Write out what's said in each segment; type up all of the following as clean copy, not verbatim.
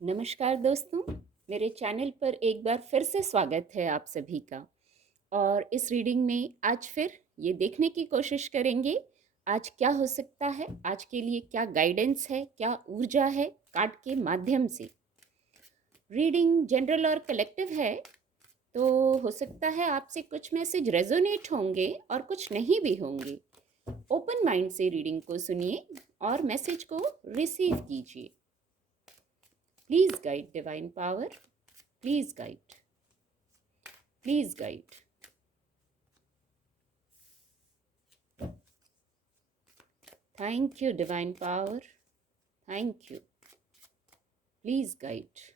नमस्कार दोस्तों, मेरे चैनल पर एक बार फिर से स्वागत है आप सभी का। और इस रीडिंग में आज फिर ये देखने की कोशिश करेंगे आज क्या हो सकता है, आज के लिए क्या गाइडेंस है, क्या ऊर्जा है कार्ड के माध्यम से। रीडिंग जनरल और कलेक्टिव है, तो हो सकता है आपसे कुछ मैसेज रेजोनेट होंगे और कुछ नहीं भी होंगे। ओपन माइंड से रीडिंग को सुनिए और मैसेज को रिसीव कीजिए। Please guide divine power, please guide, please guide. Thank you divine power, thank you, please guide.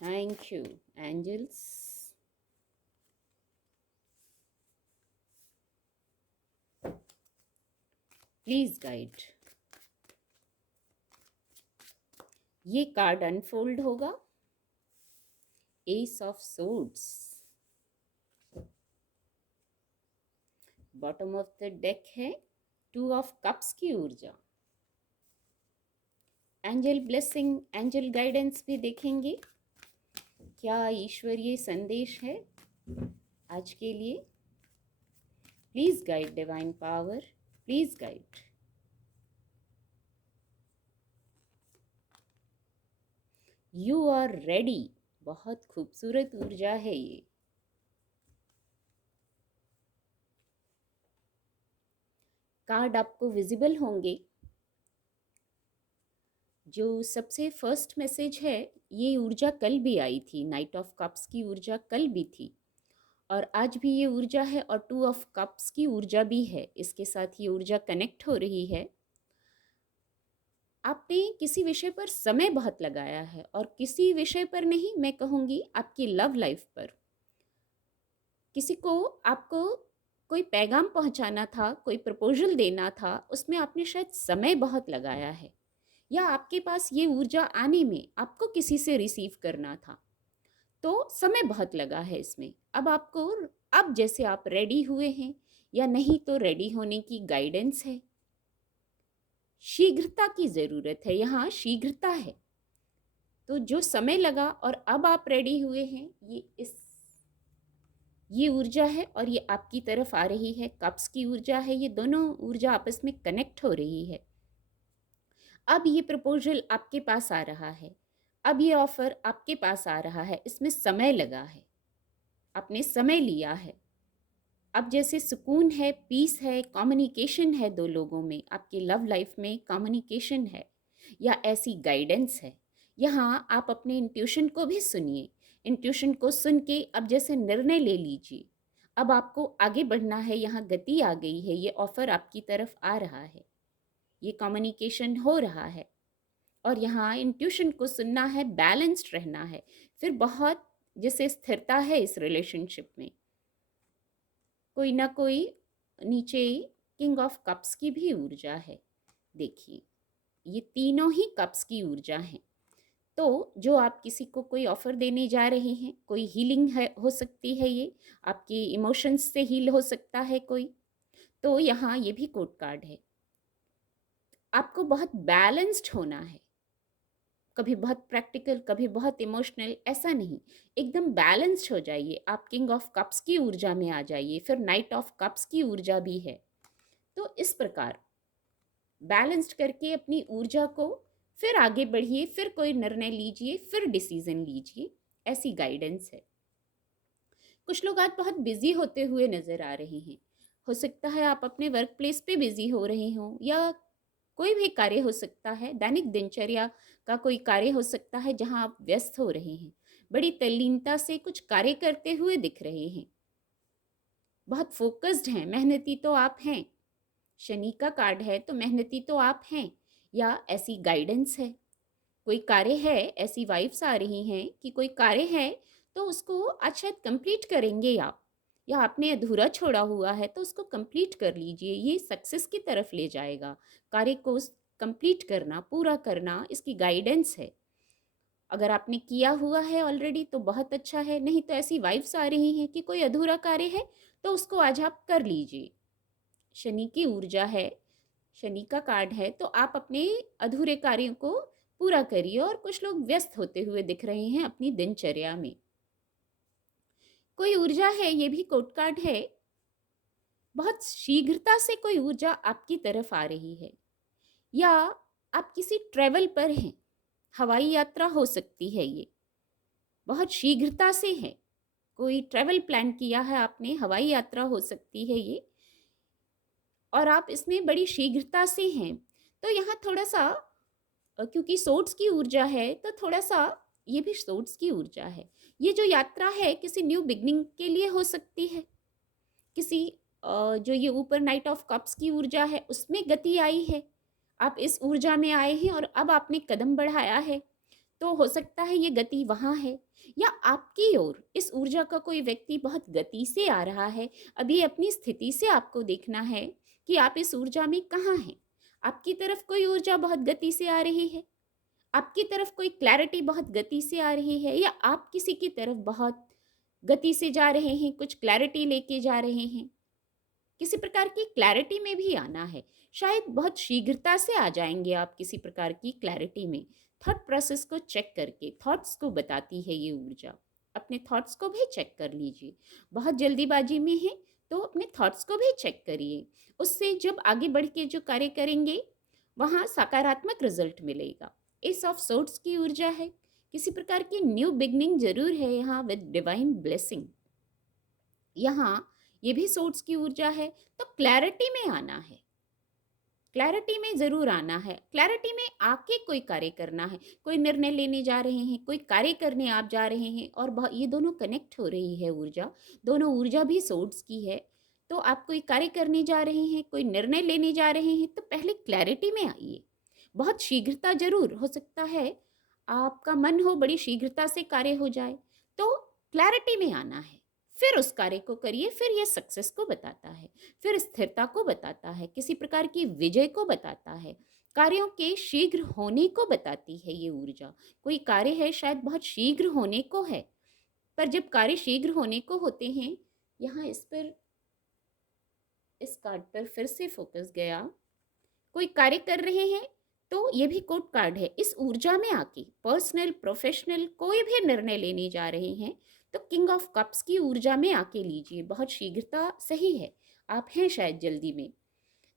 Thank you angels, please guide. ये कार्ड अनफोल्ड होगा, ace of swords. Bottom of the deck है two of cups की ऊर्जा। Angel blessing, angel guidance भी देखेंगे। क्या ईश्वरीय संदेश है आज के लिए। Please guide divine power, please guide. You are ready, बहुत खूबसूरत ऊर्जा है ये। कार्ड आपको विजिबल होंगे। जो सबसे फर्स्ट मैसेज है, ये ऊर्जा कल भी आई थी, नाइट ऑफ कप्स की ऊर्जा कल भी थी और आज भी ये ऊर्जा है और टू ऑफ कप्स की ऊर्जा भी है। इसके साथ ये ऊर्जा कनेक्ट हो रही है। आपने किसी विषय पर समय बहुत लगाया है और किसी विषय पर नहीं, मैं कहूँगी आपकी लव लाइफ पर। किसी को आपको कोई पैगाम पहुंचाना था, कोई प्रपोजल देना था, उसमें आपने शायद समय बहुत लगाया है, या आपके पास ये ऊर्जा आने में आपको किसी से रिसीव करना था, तो समय बहुत लगा है इसमें। अब आपको, अब जैसे आप रेडी हुए हैं या नहीं, तो रेडी होने की गाइडेंस है। शीघ्रता की ज़रूरत है, यहाँ शीघ्रता है। तो जो समय लगा और अब आप रेडी हुए हैं, ये ऊर्जा है और ये आपकी तरफ आ रही है। कप्स की ऊर्जा है, ये दोनों ऊर्जा आपस में कनेक्ट हो रही है। अब ये प्रपोजल आपके पास आ रहा है, अब ये ऑफर आपके पास आ रहा है। इसमें समय लगा है, आपने समय लिया है। अब जैसे सुकून है, पीस है, कम्युनिकेशन है दो लोगों में, आपकी लव लाइफ में कम्युनिकेशन है या ऐसी गाइडेंस है। यहाँ आप अपने इंट्यूशन को भी सुनिए। इंट्यूशन को सुन के अब जैसे निर्णय ले लीजिए। अब आपको आगे बढ़ना है, यहाँ गति आ गई है, ये ऑफर आपकी तरफ आ रहा है, ये कम्युनिकेशन हो रहा है और यहाँ इंट्यूशन को सुनना है, बैलेंस्ड रहना है। फिर बहुत जैसे स्थिरता है इस रिलेशनशिप में। कोई ना कोई नीचे किंग ऑफ कप्स की भी ऊर्जा है। देखिए, ये तीनों ही कप्स की ऊर्जा हैं। तो जो आप किसी को कोई ऑफर देने जा रहे हैं, कोई हीलिंग है, हो सकती है, ये आपके इमोशंस से हील हो सकता है कोई। तो यहाँ ये भी कोर्ट कार्ड है। आपको बहुत बैलेंस्ड होना है, कभी बहुत प्रैक्टिकल, कभी बहुत इमोशनल, ऐसा नहीं। एकदम बैलेंस्ड हो जाइए। आप किंग ऑफ कप्स की ऊर्जा में आ जाइए, फिर नाइट ऑफ कप्स की ऊर्जा भी है। तो इस प्रकार बैलेंस्ड करके अपनी ऊर्जा को फिर आगे बढ़िए, फिर कोई निर्णय लीजिए, फिर डिसीजन लीजिए। ऐसी गाइडेंस है। कुछ लोग आज बहुत बिजी होते हुए नजर आ रहे हैं। हो सकता है आप अपने वर्क प्लेस पे बिजी हो रहे हों, या कोई भी कार्य हो सकता है, दैनिक दिनचर्या का कोई कार्य हो सकता है जहां आप व्यस्त हो रहे हैं। बड़ी तल्लीनता से कुछ कार्य करते हुए दिख रहे हैं, बहुत फोकस्ड हैं, मेहनती तो आप हैं। शनि का कार्ड है तो मेहनती तो आप हैं, या ऐसी गाइडेंस है। कोई कार्य है, ऐसी वाइब्स आ रही हैं कि कोई कार्य है तो उसको आज शायद कंप्लीट करेंगे आप, या आपने अधूरा छोड़ा हुआ है तो उसको कंप्लीट कर लीजिए। ये सक्सेस की तरफ ले जाएगा। कार्य को कंप्लीट करना, पूरा करना, इसकी गाइडेंस है। अगर आपने किया हुआ है ऑलरेडी तो बहुत अच्छा है, नहीं तो ऐसी वाइब्स आ रही हैं कि कोई अधूरा कार्य है तो उसको आज आप कर लीजिए। शनि की ऊर्जा है, शनि का कार्ड है, तो आप अपने अधूरे कार्यों को पूरा करिए। और कुछ लोग व्यस्त होते हुए दिख रहे हैं अपनी दिनचर्या में। कोई ऊर्जा है, ये भी कोर्ट कार्ड है, बहुत शीघ्रता से कोई ऊर्जा आपकी तरफ आ रही है, या आप किसी ट्रैवल पर हैं, हवाई यात्रा हो सकती है, ये बहुत शीघ्रता से है, कोई ट्रैवल प्लान किया है आपने, हवाई यात्रा हो सकती है ये, और आप इसमें बड़ी शीघ्रता से हैं। तो यहाँ थोड़ा सा क्योंकि सोर्स की ऊर्जा है, तो थोड़ा सा ये भी सोर्स की ऊर्जा है। ये जो यात्रा है किसी न्यू बिगनिंग के लिए हो सकती है, किसी जो ये ऊपर नाइट ऑफ कप्स की ऊर्जा है उसमें गति आई है, आप इस ऊर्जा में आए हैं और अब आपने कदम बढ़ाया है, तो हो सकता है ये गति वहाँ है, या आपकी ओर इस ऊर्जा का कोई व्यक्ति बहुत गति से आ रहा है। अभी अपनी स्थिति से आपको देखना है कि आप इस ऊर्जा में कहाँ हैं। आपकी तरफ कोई ऊर्जा बहुत गति से आ रही है, आपकी तरफ कोई क्लैरिटी बहुत गति से आ रही है, या आप किसी की तरफ बहुत गति से जा रहे हैं, कुछ क्लैरिटी लेके जा रहे हैं। किसी प्रकार की क्लैरिटी में भी आना है, शायद बहुत शीघ्रता से आ जाएंगे आप किसी प्रकार की क्लैरिटी में। थॉट प्रोसेस को चेक करके, थॉट्स को बताती है ये ऊर्जा, अपने थॉट्स को भी चेक कर लीजिए। बहुत जल्दीबाजी में है तो अपने थॉट्स को भी चेक करिए, उससे जब आगे बढ़ के जो कार्य करेंगे वहाँ सकारात्मक रिजल्ट मिलेगा। एस ऑफ सोर्ट्स की ऊर्जा है, किसी प्रकार की न्यू बिगनिंग जरूर है यहाँ विद डिवाइन ब्लेसिंग। यहाँ ये भी सोर्स की ऊर्जा है, तो क्लैरिटी में आना है, क्लैरिटी में जरूर आना है, क्लैरिटी में आके कोई कार्य करना है, कोई निर्णय लेने जा रहे हैं, कोई कार्य करने आप जा रहे हैं, और ये दोनों कनेक्ट हो रही है ऊर्जा, दोनों ऊर्जा भी सोर्स की है। तो आप कोई कार्य करने जा रहे हैं, कोई निर्णय लेने जा रहे हैं, तो पहले क्लैरिटी में आइए। बहुत शीघ्रता जरूर हो सकता है, आपका मन हो बड़ी शीघ्रता से कार्य हो जाए, तो क्लैरिटी में आना है, फिर उस कार्य को करिए। फिर ये सक्सेस को बताता है, फिर स्थिरता को बताता है, किसी प्रकार की विजय को बताता है, कार्यों के शीघ्र होने को बताती है ये ऊर्जा। कोई कार्य है शायद बहुत शीघ्र होने को है, पर जब कार्य शीघ्र होने को होते हैं, यहाँ इस पर, इस कार्ड पर फिर से फोकस गया, कोई कार्य कर रहे हैं, तो ये भी कोड कार्ड है। इस ऊर्जा में आके पर्सनल प्रोफेशनल कोई भी निर्णय लेने जा रहे हैं, तो किंग ऑफ कप्स की ऊर्जा में आके लीजिए। बहुत शीघ्रता सही है, आप हैं शायद जल्दी में,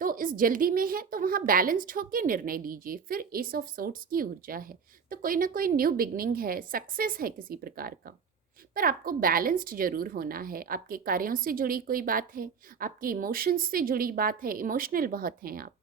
तो इस जल्दी में है तो वहाँ बैलेंस्ड होके निर्णय लीजिए। फिर एस ऑफ सोर्ट्स की ऊर्जा है, तो कोई ना कोई न्यू बिगनिंग है, सक्सेस है किसी प्रकार का, पर आपको बैलेंस्ड जरूर होना है। आपके कार्यों से जुड़ी कोई बात है, आपके इमोशंस से जुड़ी बात है, इमोशनल बहुत हैं आप,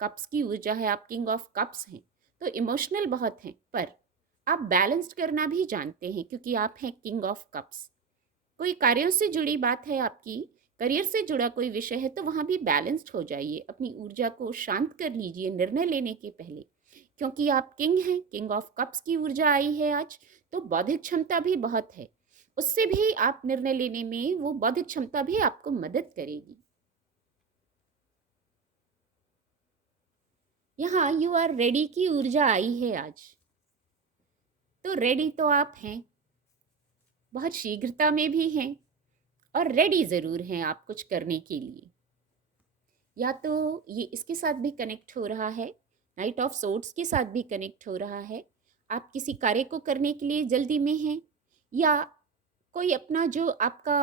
कप्स की ऊर्जा है, आप किंग ऑफ कप्स हैं, तो इमोशनल बहुत हैं, पर आप बैलेंस्ड करना भी जानते हैं क्योंकि आप हैं किंग ऑफ कप्स। कोई कार्यों से जुड़ी बात है आपकी, करियर से जुड़ा कोई विषय है, तो वहाँ भी बैलेंस्ड हो जाइए, अपनी ऊर्जा को शांत कर लीजिए निर्णय लेने के पहले, क्योंकि आप किंग हैं, किंग ऑफ कप्स की ऊर्जा आई है आज, तो बौद्धिक क्षमता भी बहुत है, उससे भी आप निर्णय लेने में वो बौद्धिक क्षमता भी आपको मदद करेगी। यहाँ यू आर रेडी की ऊर्जा आई है आज, तो रेडी तो आप हैं, बहुत शीघ्रता में भी हैं, और रेडी ज़रूर हैं आप कुछ करने के लिए। या तो ये इसके साथ भी कनेक्ट हो रहा है, नाइट ऑफ सोर्ड्स के साथ भी कनेक्ट हो रहा है, आप किसी कार्य को करने के लिए जल्दी में हैं, या कोई अपना जो आपका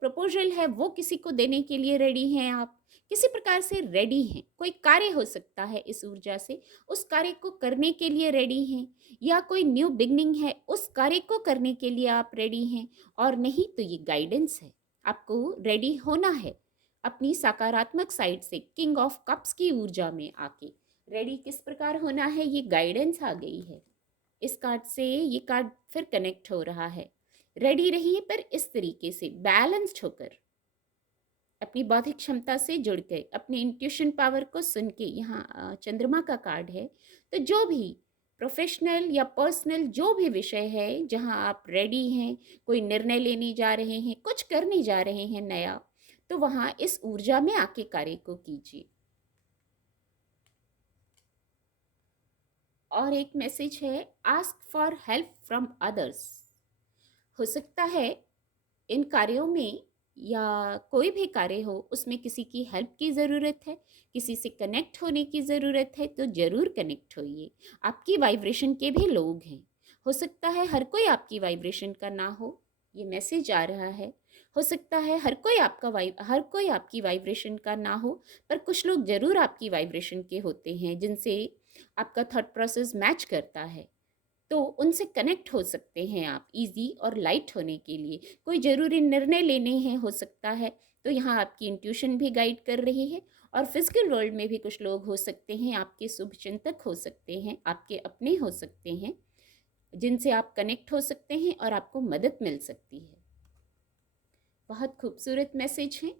प्रपोजल है वो किसी को देने के लिए रेडी हैं आप, किसी प्रकार से रेडी हैं। कोई कार्य हो सकता है इस ऊर्जा से, उस कार्य को करने के लिए रेडी हैं, या कोई न्यू बिगनिंग है उस कार्य को करने के लिए आप रेडी हैं। और नहीं तो ये गाइडेंस है, आपको रेडी होना है अपनी सकारात्मक साइड से, किंग ऑफ कप्स की ऊर्जा में आके रेडी किस प्रकार होना है, ये गाइडेंस आ गई है। इस कार्ड से ये कार्ड फिर कनेक्ट हो रहा है, रेडी रहिए पर इस तरीके से बैलेंस्ड होकर, अपनी बौद्धिक क्षमता से जुड़ के, अपने इंट्यूशन पावर को सुन के। यहाँ चंद्रमा का कार्ड है, तो जो भी प्रोफेशनल या पर्सनल जो भी विषय है जहाँ आप रेडी हैं, कोई निर्णय लेने जा रहे हैं, कुछ करने जा रहे हैं नया, तो वहाँ इस ऊर्जा में आके कार्य को कीजिए। और एक मैसेज है, ask for help from others. हो सकता है इन कार्यों में या कोई भी कार्य हो उसमें किसी की हेल्प की ज़रूरत है, किसी से कनेक्ट होने की ज़रूरत है, तो ज़रूर कनेक्ट होइए। आपकी वाइब्रेशन के भी लोग हैं। हो सकता है हर कोई आपकी वाइब्रेशन का ना हो, ये मैसेज आ रहा है। हो सकता है हर कोई आपकी वाइब्रेशन का ना हो, पर कुछ लोग ज़रूर आपकी वाइब्रेशन के होते हैं जिनसे आपका थॉट प्रोसेस मैच करता है। तो उनसे कनेक्ट हो सकते हैं आप इजी और लाइट होने के लिए। कोई ज़रूरी निर्णय लेने हैं हो सकता है, तो यहाँ आपकी इंट्यूशन भी गाइड कर रही है। और फिजिकल वर्ल्ड में भी कुछ लोग हो सकते हैं, आपके शुभचिंतक हो सकते हैं, आपके अपने हो सकते हैं, जिनसे आप कनेक्ट हो सकते हैं और आपको मदद मिल सकती है। बहुत खूबसूरत मैसेज हैं।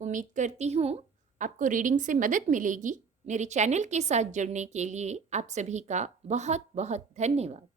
उम्मीद करती हूँ आपको रीडिंग से मदद मिलेगी। मेरे चैनल के साथ जुड़ने के लिए आप सभी का बहुत बहुत धन्यवाद।